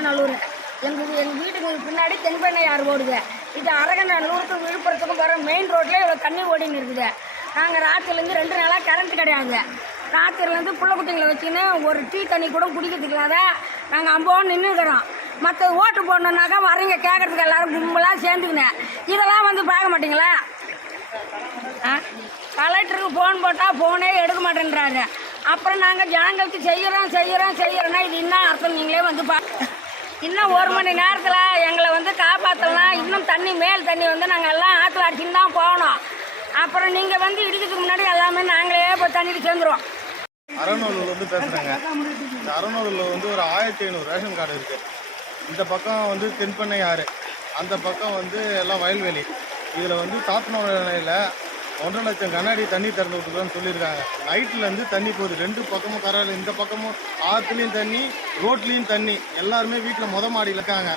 அரகண்டநல்லூர். எங்கள் வீட்டுக்கு பின்னாடி தென்பெண்ணையாறு ஓடுது. இது அரகண்டநல்லூருக்கும் விழுப்புரத்துக்கும் போகிற மெயின் ரோட்டில் இவ்வளோ தண்ணி ஓடின்னு இருக்குது. நாங்கள் ராத்திரிலேருந்து 2 நாளாக கரண்ட் கிடையாது. ராத்திரிலேருந்து புள்ள குட்டிங்களை வச்சுன்னு ஒரு டீ தண்ணி கூட குடிக்கிறதுக்கு இல்லாத நாங்கள் அம்போன்னு நின்றுக்கிறோம். மற்ற ஓட்டு போடணுன்னாக்கா வரீங்க கேட்குறதுக்கு எல்லோரும் கும்பலாக சேர்ந்துக்கினேன். இதெல்லாம் வந்து பார்க்க மாட்டிங்களா? கலெக்டருக்கு ஃபோன் போட்டால் ஃபோனே எடுக்க மாட்டேன்றாரு. அப்புறம் நாங்கள் ஜனங்களுக்கு செய்கிறோன்னா இது என்ன அர்த்தம்? நீங்களே வந்து இன்னும் 1 மணி நேரத்தில் எங்களை வந்து காப்பாற்றலாம். இன்னும் மேல் தண்ணி வந்து நாங்கள் எல்லாம் ஆற்றுல அடிச்சுன்னு தான் போகணும். அப்புறம் நீங்கள் வந்து இடிக்கிறதுக்கு முன்னாடி எல்லாமே நாங்களே போய் தண்ணிக்கு சேர்ந்துருவோம். அரகண்டநல்லூர்ல வந்து பேசுகிறேங்க. இந்த அரகண்டநல்லூரில் வந்து ஒரு 1500 ரேஷன் கார்டு இருக்குது. இந்த பக்கம் வந்து தென்பெண்ணையாறு, அந்த பக்கம் வந்து எல்லாம் வயல்வெளி. இதில் வந்து சாத்தனூரில் 1.5 லட்சம் கண்ணாடி தண்ணி திறந்து விட்டுருக்கான்னு சொல்லியிருக்காங்க. நைட்லேருந்து தண்ணி போகுது. 2 பக்கமும் கரையில், இந்த பக்கமும் ஆற்றுலேயும் தண்ணி, ரோட்லேயும் தண்ணி. எல்லாருமே வீட்டில் மாடியில் இருக்காங்க.